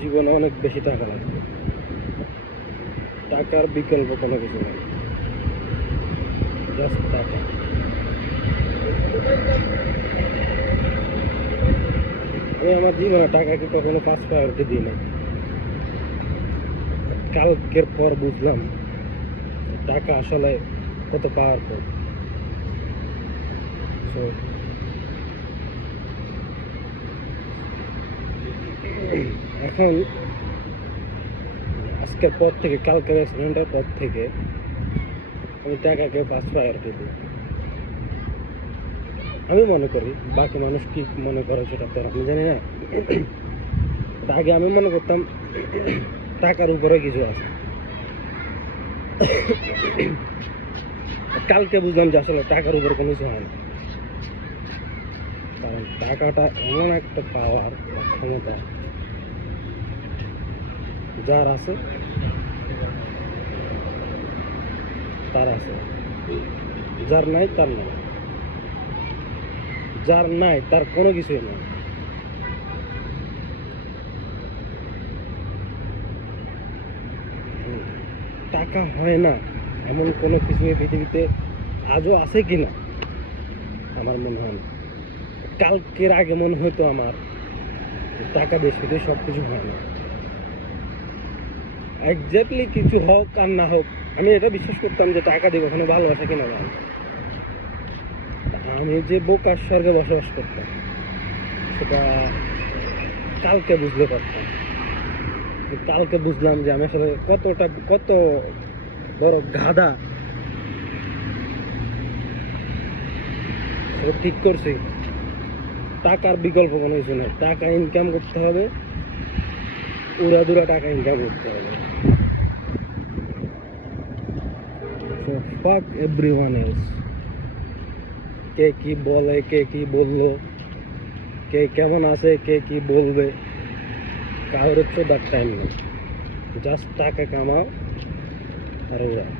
জীবনে অনেক বেশি টাকা লাগবে, টাকার বিকল্প কোনো কিছু নেই, জাস্ট টাকা। আমি আমার জীবনে টাকাকে কখনো ফার্স্ট প্রায়োরিটি দিই না। কালকের পর বুঝলাম টাকা আসলে কত পাওয়ারফুল। সো এখন আজকের পর থেকে, কালকের অ্যাক্সিডেন্টের পর থেকে আমি টাকাকে ফার্স্ট প্রায়োরিটি দিই। আমি মনে করি, বাকি মানুষ কি মনে করে সেটা তো আমি জানি না। আগে আমি মনে করতাম টাকার উপরে কিছু আছে, কালকে বুঝলাম যে আসলে টাকার উপর কোনো কিছু হয় না। কারণ টাকাটা এমন একটা পাওয়ার বা ক্ষমতা, যার আছে তার আছে, যার নাই তার নাই, যার নাই তার কোনো কিছুই নাই। টাকা হয় না এমন কোনো কিছু এই পৃথিবীতে আজও আছে কি না আমার মনে হয় না। কালকের আগে মনে হয়তো আমার টাকা দিয়ে শুধু সব কিছু হয় না। এক্স্যাক্টলি কিছু হোক আর না হোক, আমি এটা বিশ্বাস করতাম যে টাকা দিয়ে কখনো ভালোবাসা কিনা যায় না। আমি যে বোকার স্বর্গে বসবাস করতাম সেটা কালকে বুঝতে পারতাম। কালকে বুঝলাম যে আমি আসলে কত বড় গাধা। সেটা ঠিক করছি, টাকার বিকল্প কোনো কিছু নেই, টাকা ইনকাম করতে হবে, উড়াদুরা টাকা ইনকাম করতে হবে। So fuck everyone else. কে কি বলে, কে কি বললো, কে কেমন আছে, কে কি বলবে, কারোর চোদার টাইম নেই। জাস্ট টাকা কামাও আর উড়াও।